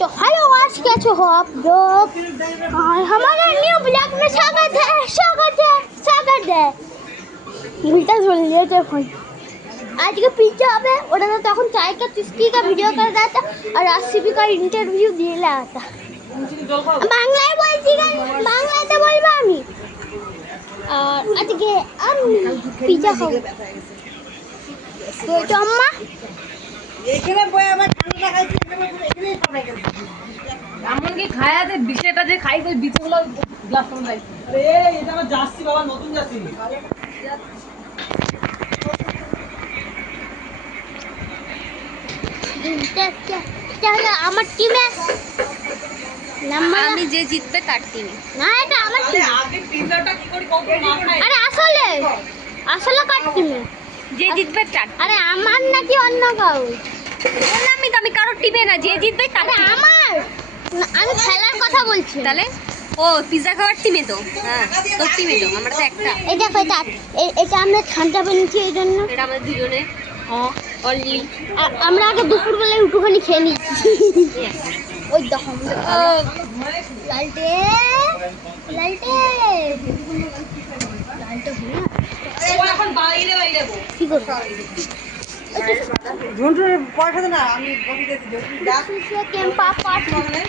तो हेलो आज कैसे हो आप लोग। हमारे न्यू ब्लॉग में स्वागत है। मिलता जुल लिया तो भाई आज के पीछे হবে ওটা তো তখন চায় का चुस्की का वीडियो कर रहा था और आसिफी का इंटरव्यू দিয়ে रहा था। বাংলায় বলছি কেন বাংলাতে বলবো আমি। আর আজকে আমি পিজা খাবো তো আম্মা এখানে বই আমার ঠান্ডা খাইছি এখানেই সবাই গেছে এমন কি খায়াতে বিশেটা যে খাই ওই বিচগুলো গ্লাস কোন যাই আরে এটা আমার জার্সি বাবা নতুন জার্সি আমার টিমে আমি যে জিতবে তার টিমে না এটা আমার টিম। আগে পিজাটা কি করি কত না খাই আরে আসলে কার টিমে যে জিতবে তার। আরে আমার নাকি অন্য কাউ বললামই তো আমি কারোর টিমে না, যে জিতবে তার আরে team। আমার না, আমি খেলার কথা বলছি। তাহলে ও পিজা খাওয়ার টিমে তো, হ্যাঁ তোর টিমে তো, আমরা তো একটা। এই দেখো এটা আমরা ঠান্ডা পেয়েছি এই জন্য। এটা আমাদের দুজনে হ্যাঁ অনলি। আমরা আগে দুপুরবেলায় একটুখানি খেয়ে নিচ্ছি। ওই দেখো লালটে লালটে ও এখন বাইরে গো কি করবো ঝন্টুর পয়সা দে না আমি বলি দিয়েছি ঝন্টু ডাক কেম্পা পাট মানে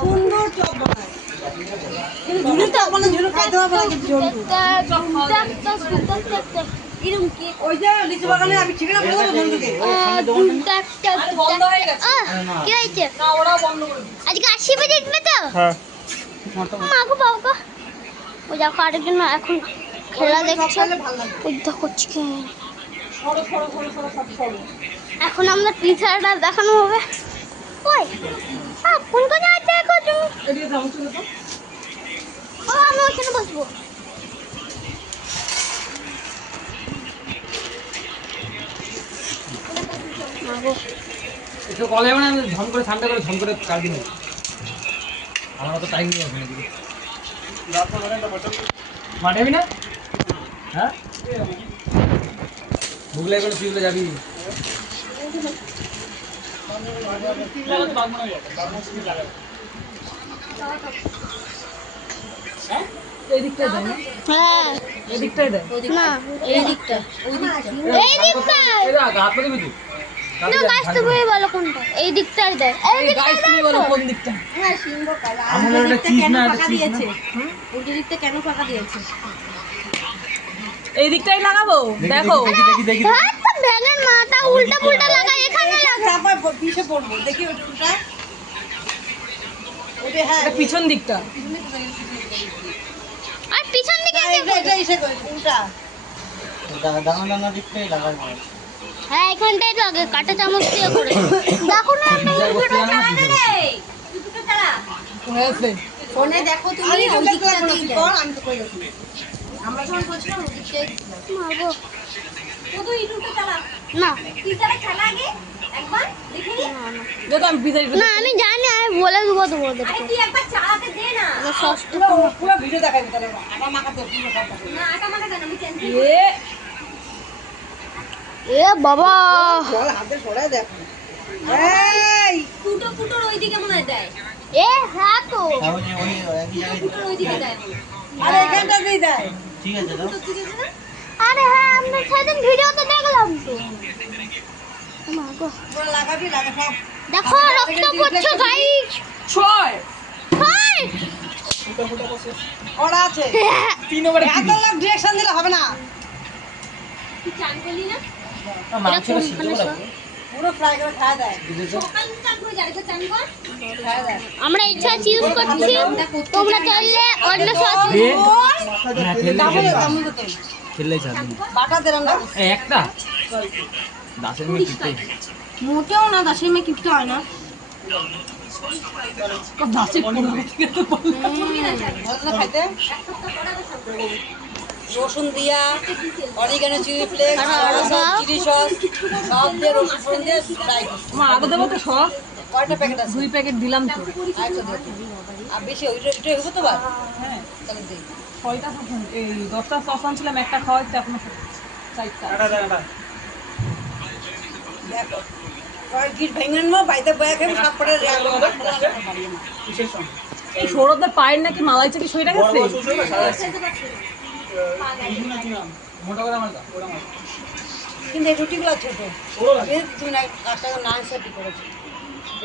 সুন্দর চপ বানায় কিন্তু ঝুড়ি তো মানে ঝুড়ি খাইতে হবে না কিন্তু ঝন্টু এরকম কি ওই যে লিচু বাগানে আমি ঠিকানা বলে দেবো ঝন্টুকে বন্ধ হয়ে গেছে কি হয়েছে না ওরা বন্ধ করে আজকে 80 বাজে জিতবে তো হ্যাঁ মাগো বাবা ওই দেখো আরেকজন এখন খেলা দেখছে ভালো লাগে ওই দেখো চিকেন সরো সব সরো এখন আমরা টিচারটা দেখানো হবে ওই কোন কোথায় আছে এখন তুমি এদিকে যাও চলে তো ও আমি ওখানে বসবো মাগো একটু কলে মানে ঝম করে ঠান্ডা করে ঝম করে কাল দিন আমার অত টাইম নেই ওখানে দিকে মাঠে যাবি না হ্যাঁ ভুগলে করে তুই যাবি এদিকটাই দেয় না হ্যাঁ এদিকটাই দেয় না এই দিকটা এরা হাত পা দিবি তুই না গাছ তো বই বলো কোনটা এই দিকটাই দেয় এই দিকটাই গাইস তুমি বলো কোন দিকটা আমুলের একটা চিজ না একটা চিজ না উল্টো দিকটা কেন ফাঁকা দিয়েছে? এই দিকটাই লাগাবো দেখো দেখি হ্যাঁ তো ভ্যানের মাথা উল্টা পুল্টা লাগা এখানে লাগা চাপায় পিছে পড়বো দেখি ওটা ওটা হ্যাঁ এটা পিছন দিকটা আর পিছন দিকে এটা এসে উল্টা ডাঙা দিকটাই লাগাবো হ্যাঁ এখানটাই লাগে কাঁটা চামচ দিয়ে করে দেখো না হয়েছে ফোনে দেখো তুমি আমি ওই দিকটা কর আমি তো কই গেছি আমরা যখন বলছিলাম ওই দিকটাই মাগো শুধু ইউটিউবটা চালা। না পিজাটা খেলা আগে একবার দেখে নি। যেটা আমি পিজাই না আমি জানি আমি বলে দেবো তোমাদেরকে আরে তুই একবার চালাতে দে না। ষষ্ঠ পুরো ভিডিও দেখাবি তাহলে আমার মাখাতে পুরো সব দেখাবি না আটা মাখা দেন আমি চ্যানেল এ এ বাবা বল হাতে সরাই দেখ এই ফুটোর ওইদিকে মনে হয় দেয়। এ হ্যাঁ তো ফুটোর ওইদিকে দেয়। আরে এখানটা দিয়ে দেয় ঠিক আছে দাও তো ঠিক আছে না? আরে হ্যাঁ আমরা সেদিন ভিডিওতে দেখলাম তো মাগো পুরো লাগাবি লাগা সব দেখো রক্ত পড়ছে গাইস ছয় হাই ওরা আছে 3 ওভারে এত লোক ডিরেকশন দিলে হবে না তুই চান করলি না? মাংসটা সিদ্ধ করে রাখবো পুরো ফ্রাই করে খাওয়া দেয় সকাল চান করে যাবে চান কর। খাওয়া দেয় আমরা ইচ্ছা ইউজ করছি তোমরা চাইলে অন্য সস হ্যাঁ খেললে চাল বাটা দিলাম না একটা 10 মিনিট দিতে মোটেও না 10 মে কিপতে হয় না। দাসি পুরো থেকে তো ভালো খাইতে রসুন দিয়া oregano chilli flakes chilli sauce সব দিয়ে রসুন ফোড়ন দিয়ে ফ্রাই করছি মা আরো দেবো তো সস কয়টা প্যাকেট আছে 2 প্যাকেট দিলাম তো আচ্ছা আর বেশি ওইটা হইব তো বার হ্যাঁ তাহলে দেই 6টা সস এই 10টা সস আনছিলাম একটা খাওয়াইতে আপনার 4টা দেখো আর গিট ভেঙে নেবো বাড়িতে বয়ে খাবি সব পরে এই সৌরভদের পায়ের নাকি মালাই চেপে সইটা গেছে। মোটা করে মালটা কিন্তু এই রুটিগুলো ছোট তুমি না কাজটা না সেটি করেছো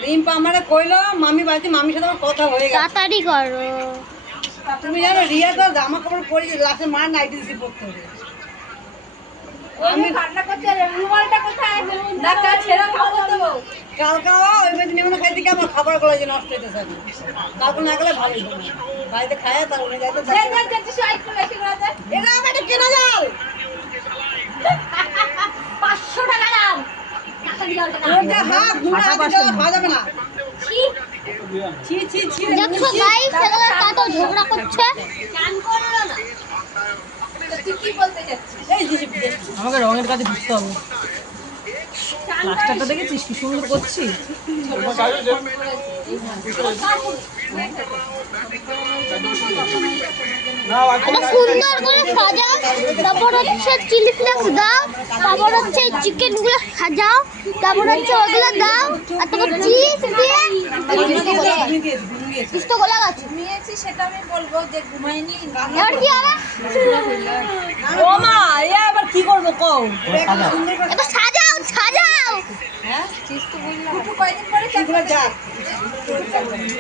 রিম্পা আমারে কইলো মামি বাড়িতে মামির সাথে আমার কথা হয়ে গেছে তাড়াতাড়ি করো। তুমি জানো রিয়া তো জামা কাপড় পরে লাস্টে মার নাইটি দিছি পড়তে হবে আমি রান্না করতে রুমালটা কোথায় ঢাকা ছেড়ে খাবার দেবো কালকা ওই মেয়ে নিমনে খাইতে কি আমার খাবারগুলো যে নষ্ট হইতে থাকে কালকে না গেলে ভালোই হবে বাড়িতে খায় তার উনি যাইতে থাকে এটা আমার কেনা যাও 500 টাকা দাম টাকা দিও টাকা ওটা হাত ধুনা খাওয়া যাবে না ছি ছি ছি দেখছো গাইস এগুলো কত ঝগড়া করছে। চান করলো না তো তুই কি বলতে যাচ্ছিস এই দিদি আমাকে রঙের কাছে ঢুকতে হবে। মাস্টারটা দেখেছিস কি সুন্দর করছি। এটা সুন্দর করে সাজাও, তারপর হচ্ছে চিলি ফ্লেক্স দাও, তারপর হচ্ছে চিকেন গুলো সাজাও, তারপর হচ্ছে ওগুলো দাও, আর তারপর চিজ দিয়ে পিস্তো গোলা গাছে নিয়েছি সেটা আমি বলবো যে ঘুমাইনি এবার কি হবে? ও মা এ আবার কি করবো কও। এটা সাজাও সাজাও। হ্যাঁ দুটো কয়দিন পরে চেক এগুলো যা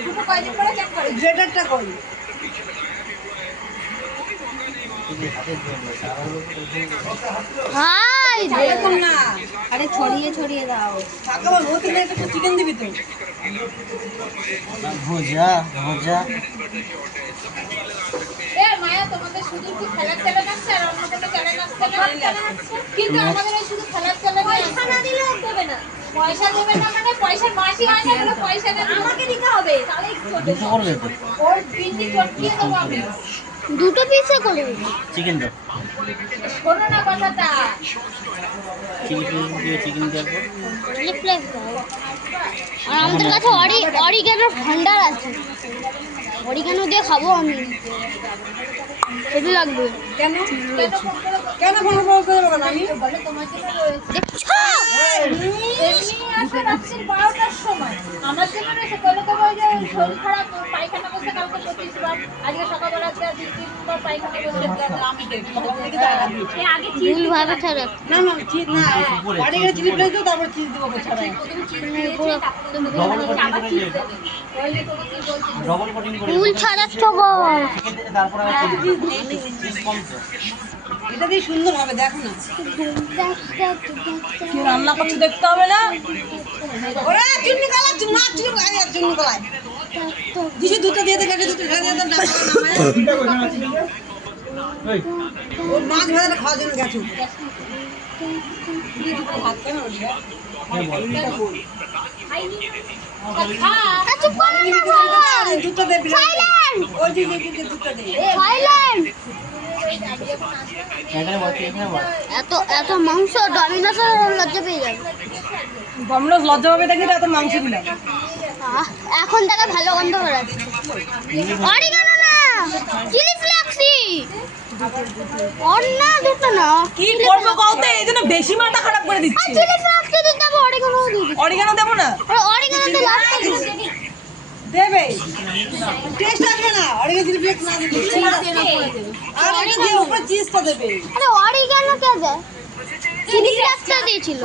দুটো কয়দিন পরে চেক করে গ্রেটারটা কই হাই এরকম না আরে ছড়িয়ে ছড়িয়ে দাও কাকাবার হতে না একটু চিকেন দিবি তো ভোজা ভোজা এ মায়া তোমাদের শুধু কি খেলার চ্যালেঞ্জ আছে আর অন্য কোনো চ্যালেঞ্জ আছে কিন্তু আমাদের এই শুধু খেলার চ্যালেঞ্জ পয়সা না দিলে দেবে না পয়সা দেবে না মানে পয়সার মাসি হয় না বলে পয়সা দেবে আমাকে দিতে হবে তাহলে দুটো করবে তো ওর পিন্ডি চটকিয়ে দেবো আমি দুটো পিসে করে চিকেন দাও শোনো না কথাটা চিলি ফ্লেক্স দিয়ে চিকেন দেওয়ার পর চিলি ফ্লেক্স দাও। আর আমাদের কাছে অরিগ্যানো ভান্ডার আছে, অরিগ্যানো দিয়ে খাবো আমি, হেভি লাগবে। কেন কেন ফোন বলতে যাবো না আমি বলে তোমার জন্য রয়েছে দেখছো এমনি আসবে রাত্রির 12টার সময় আমার জন্য রয়েছে কইলে তো ওই যে শরীর খারাপ পায়খানা বসে কালকে 25 বার আজকে সকালবেলা 2-3 বার পায়খানা বসে আমি দেখি দেখি জায়গা দিচ্ছি এই আগে চিজ ভুল ভাবে ছাড়া না না চিজ না বাড়ি গেলে চিলি প্লেট দাও তারপর চিজ দেবো ছাড়া প্রথমে চিজ দিয়েছে তারপরে আবার চিজ দেবে কইলে তোকে কি বলছিস ডবল কোটিং করে ভুল ছাড়াচ্ছ গো। তারপর আবার চিজ কম তো এটা দিয়ে সুন্দর হবে দেখো না কি রান্না করতে দেখতে হবে না। ওরে চুন্নি কলা তুমি না চুন্নি কলা আর চুন্নি কলা দিশে দুটো দিয়ে দে কাটে দুটো খাই দিয়ে না এই ও মাছ ভাজা খাওয়ার জন্য গেছে ভাত কেন ওদিকে চুপ করো না ভাই। দুটো দে সাইলেন্ট ওই যে দুটো দে সাইলেন্ট। এখানে বসে এখানে বস এত এত মাংস ডমিনোসের লজ্জা পেয়ে যাবে। ডমিনোস লজ্জা পাবে দেখি এত মাংস দিলাম। এখন থেকে ভালো গন্ধ বেরোচ্ছে। অরিগানো না, চিলি ফ্লেক্সি। অন্য দুটো না। কি করবো কওতে এই জন্য বেশি মাথা খারাপ করে আর দিচ্ছি। চিলি ফ্লেক্সি দিতে হবে, অরিগানো দিতে। অরিগানো দেবো না অরিগানো তো লাস্টে দেবে টেস্ট আসবে না অরিজিনাল চিলি ফ্লেক্স না দিলে আর এটা দিয়ে উপরে চিজটা দেবে আরে অরিগানো কে দেয়? চিলি ফ্লেক্সটা দিয়েছিল।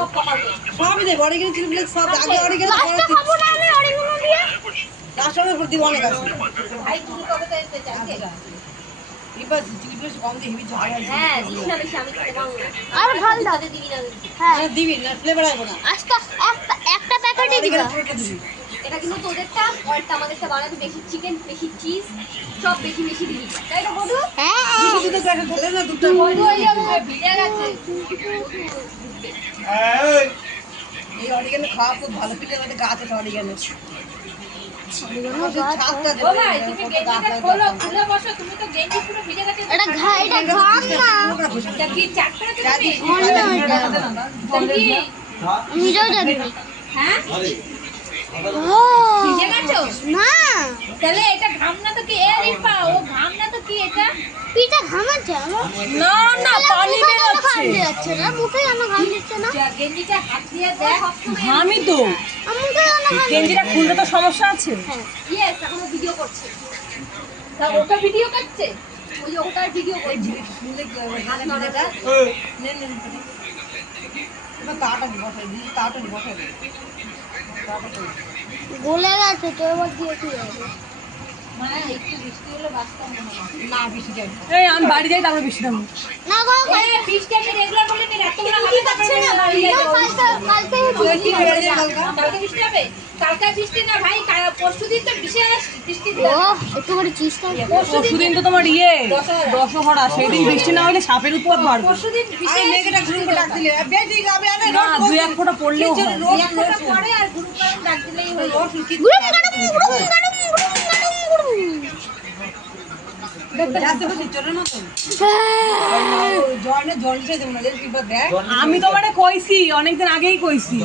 সবই দেবে অরিজিনাল চিলি ফ্লেক্স সব আগে অরিজিনাল লাস্টে খাবো না আমি অরিগানো দিয়ে। লাস্টের উপর দিব অনেক আছে ভাই তুমি কবে তো এসে যাচ্ছে এবার চিলি ফ্লেক্স কম দিয়ে হেভি ঝাল আছে হ্যাঁ দিস না বেশি আমি খেতে পারবো না আর ঢাল দাও। দিবি না হ্যাঁ দিবি না ফ্লেভার আইবো না আজকে একটা প্যাকেটই দিবা। এটা কিন্তু তোদেরটা ওরটা আমাদেরটা বানাতে বেশি চিকেন বেশি চিজ সব বেশি বেশি দিবি তাই তো বন্ধু হ্যাঁ দুটো দুটো প্যাকেট ঢেলে না দুটো বন্ধু ওই যে ভিজে গেছে এই অরিজিনাল খাওয়া খুব ভালো পিলে মধ্যে গাছ আছে অরিজিনাল ছাদটা ও ভাই তুমি গেঞ্জিটা খোলো খুলে বসো তুমি তো গেঞ্জি পুরো ভিজে গেছে এটা ঘাম না। এটা কি চাক করে তুমি অন্য এটা। কি নিজেও জানি। হ্যাঁ ও ভিজে গেছো না, তাহলে এটা ঘাম না তো কি এ রিপা ও ঘাম না তো কি এটা পিঠা ঘামাচ্ছে আমার না না পানি বেরোচ্ছে যাচ্ছে না মুখে কেন ঘাম দিচ্ছে না গেঞ্জিটা হাত দিয়ে দেখ ঘামই তো আমার মুখে কেন ঘাম গেঞ্জিটা খুলতে তো সমস্যা আছে ইয়েস এখন ভিডিও করছে তা ওটা ভিডিও করছে ওই যে ওটার ভিডিও করছে শুনলে কি হবে হাত নড়াটা নেন নেন এবার তাটা বসাই দিই তাটা বসাই দিই গলে গেছে তো এবার দিয়ে কি হবে মানে একটু বৃষ্টি হলে বাঁচতাম মনে হয় না বেশি যাই এই আমি বাড়ি যাই তারপর বেশি দাম না গো এই বৃষ্টি আমি রেগুলার বলে নেই এত বড় হাতে পাচ্ছে না কালকে কি হয়ে যায় কালকা কালকে বৃষ্টি হবে কালকে বৃষ্টি না ভাই পরশুদিন তো বিশেষ বৃষ্টি ও একটু করে চিস্তা পরশুদিন তো তোমার দশহরা সেই দিন বৃষ্টি না হলে সাপের উৎপাত বাড়বে পরশুদিন আরে বিশেষ মেঘটা ঘুরুম ডাক দিলে বেশি যাবে আরে না দুই এক ফোঁটা পড়লেও হয় এক ফোঁটা পরে আর গুরু কারণ ডাক দিলেই হয়ে যাবে যাচ্ছে বসে চোরের মতন জল জল দিতে দেবো না যে কি দেখ আমি তোমারে কইছি অনেকদিন আগেই কইছি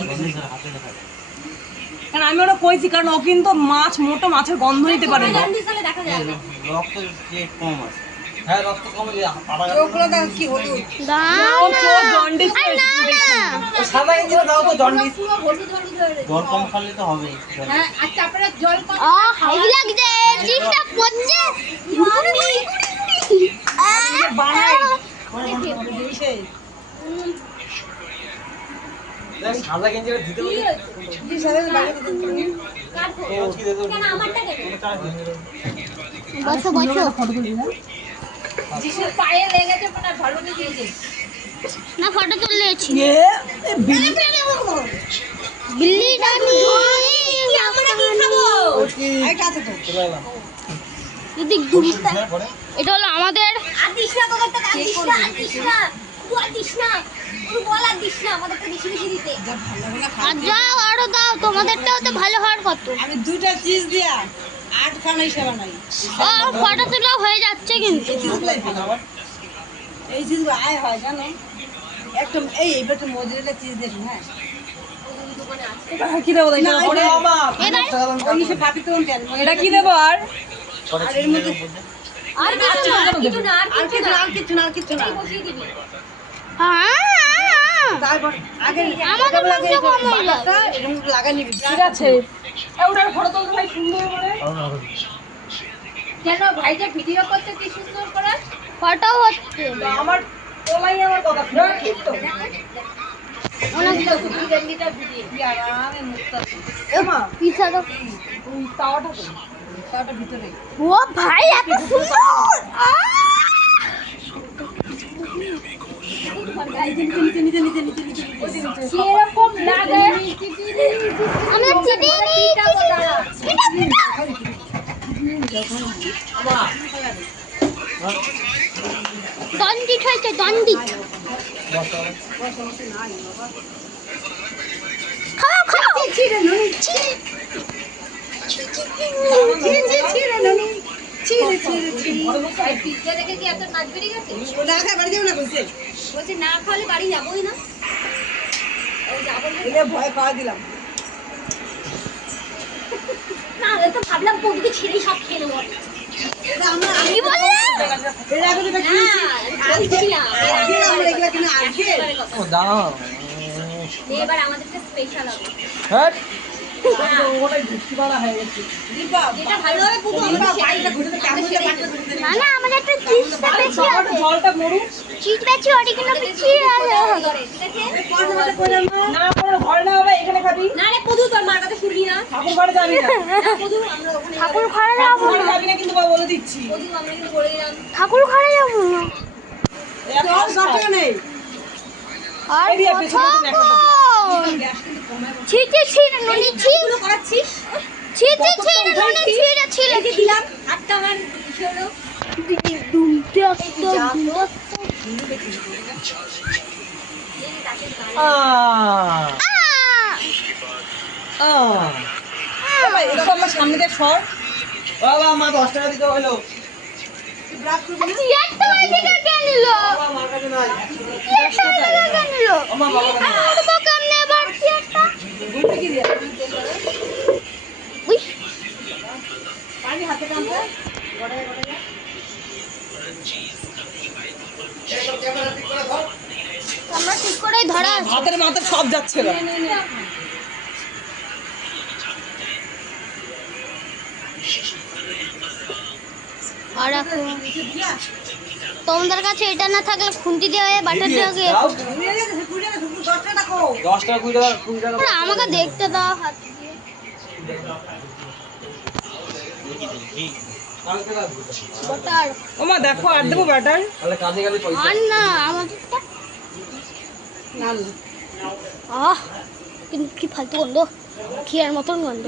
কারণ আমি ওরা কইছি কারণ ও কিন্তু মাছ মোটো মাছের গন্ধ নিতে পারে না সালে দেখা যায় না রক্ত যে কম আছে হ্যাঁ রক্ত কমে যায় পাড়া চোখগুলো দেখ কি হলুদ ও চোর জন্ডিস সাদা গেঞ্জিটা দাও তো জন্ডিস পুরো হলুদ হলুদ হয়ে গেছে জল কম খালে তো হবেই হ্যাঁ আচ্ছা আপনারা জল কম হাই লাগছে চিস্তা করছে দেখ সাদা গেঞ্জিটা দিতে বলি কি সাথে বাইরে দিতে কাটবো কি দিতে কেন আমারটা কেন বসো বসো যিশুর পায়ে লেগেছে মানে ভালো করে দিয়েছে না ফটো তুলেছি এ বিল্লি রানী আমরা কি খাবো এটা আছে তো যদি এটা হলো আমাদের আদিশনা তোদেরটা আদিশনা আদিশনা তুই আদিশনা তুই বল আদিশনা আমাদেরটা বেশি বেশি দিতে আর যাও আরো দাও তোমাদেরটাও তো ভালো হওয়ার কত আমি দুইটা চিজ দিয়া 8 খানা হিসাবে নাই ও ফটো তোলা হয়ে যাচ্ছে কিন্তু এই চিজগুলো আয় হয় জানো একটা এইবার তো মজুরিটা চিজ দেখুন হ্যাঁ কি দেবো না, এটা এবার ওই সে পাপি তো কেন এটা কি দেবো আর আর এর মধ্যে আর কিছু না আর কিছু না আর কিছু না আর কিছু না আর কিছু না বসিয়ে দিবি হ্যাঁ তারপর আগে আমাদের লাগে মাংস কম হয়ে যায়। বাটারটা এরকম লাগা নিবি ঠিক আছে ওটার ফটো তুলতে ভাই সুন্দর করে কেন ভাইটা ভিডিও করতে কি সুন্দর করে ফটো হচ্ছে আমার তোলাই আমার কথা ঠিক তো অনেকটা গেঞ্জিটা ভিডিও আরামে মুক্ত মা পিছা তো ওই তাওয়াটা তো তারপর ভিতরে ও ভাই এত সুন্দর সেরকম লাগে আমরা চিনি দন্ডিত হয়েছে দন্ডিত খাও খাও ছিড়ে নুনি ছিড়ে ছিড়ে নুনি ছিড়ে ভাই পিজ্জা দেখে কি এত নাচ বেরিয়ে গেছে ও না খাই বাড়ি যাবো না কইছে বলছে না খাওয়ালে বাড়ি যাবোই না ওই যাবো না। এটা ভয় পাওয়া দিলাম না আমি তো ভাবলাম পগুকে ছেড়েই সব খেয়ে নেবো এটা আমরা কি বললে এর আগে যেটা না কিনেছি আমি ছিলাম আজকে আমরা এগুলো কিনে আজকে দাঁড়াও এবার আমাদেরটা স্পেশাল হবে হ্যাঁ ওটাই বৃষ্টি বাড়া হয়ে গেছে দীপা যেটা ভালো হবে পুরো দীপা আমাদের বাড়িটা ঘুরে তো কেমন করে বাড়িটা ঘুরে না না আমাদের একটা চিজটা বেশি আছে জলটা মরুক চিজ বেশি অরিজিনাল বেশি আছে ঠিক আছে না কোনো ঘরে না হবে এখানে খাবি না রে পদু তোর মার কথা শুনবি না ঠাকুর ঘরে যাবি না না পদু আমরা ওখানে ঠাকুর ঘরে যাবো ঘরে না যাবি না কিন্তু বাবা বলে দিচ্ছি পদু আমরা কিন্তু বলে দিলাম ঠাকুর ঘরে যাবো না আর দরকার নেই আর এই দিয়ে পেছনে কতক্ষণ? ছি ছি ছি নুনি ছি করাচ্ছিস ছি ছি ছি নুনি ছিড়ে ছিড়ে এই যে দিলাম হাতটা আমার ইসে হলো দুম টাক টাক এটা আমার সামনে দিয়ে সর বাবা মা 10 টাকা দিতে হলো একটা বাইকে কে নিল আমার কাছে নাই একটা কে নিল আমার বাবা কাছে আর তো কেমনে বাড়ছি একটা ঘুরে কি দিয়ে উই পানি হাত হাতের মাথা সব যাচ্ছে এবার। আর এখন তোমাদের কাছে এটা না থাকলে খুন্তি দিয়ে বাটারটাকে 10 টাকা 20 টাকা 20 টাকা আমাকে দেখতে দাও হাত দিয়ে। কালকে রাখবো বাটার ওমা দেখো আর দেবো ব্যাটার। তাহলে কাজে গেলে পয়সা আর না আমাদেরটা কিন্তু কি ফালতু গন্ধ, খিয়ার মতন গন্ধ।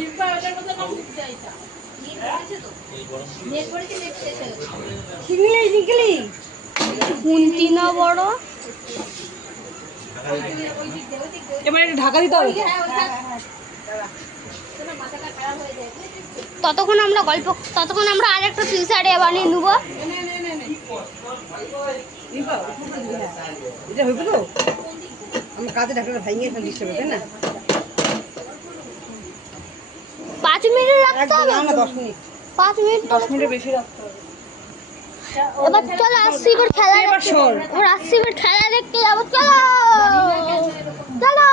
খুন্তি না বড়, এবার এটা ঢাকা দিতে হবে। ততক্ষণ আমরা আরেকটা সিলসারে বানিয়ে নেবো। এটা হইবে তো আমি কাজে ঢাকাটা ভাঙিয়ে দিতে হবে, তাই না? 5 মিনিট রাখতে হবে। না 10 মিনিট, 5 মিনিট 10 মিনিটের বেশি রাখতে হবে। এবার চলো আসছি এবার খেলা এবার দেখতে। সর। এবার আসছি এবার খেলা দেখতে যাবো। চলো চলো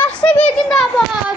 আসছি জিন্দাবাদ।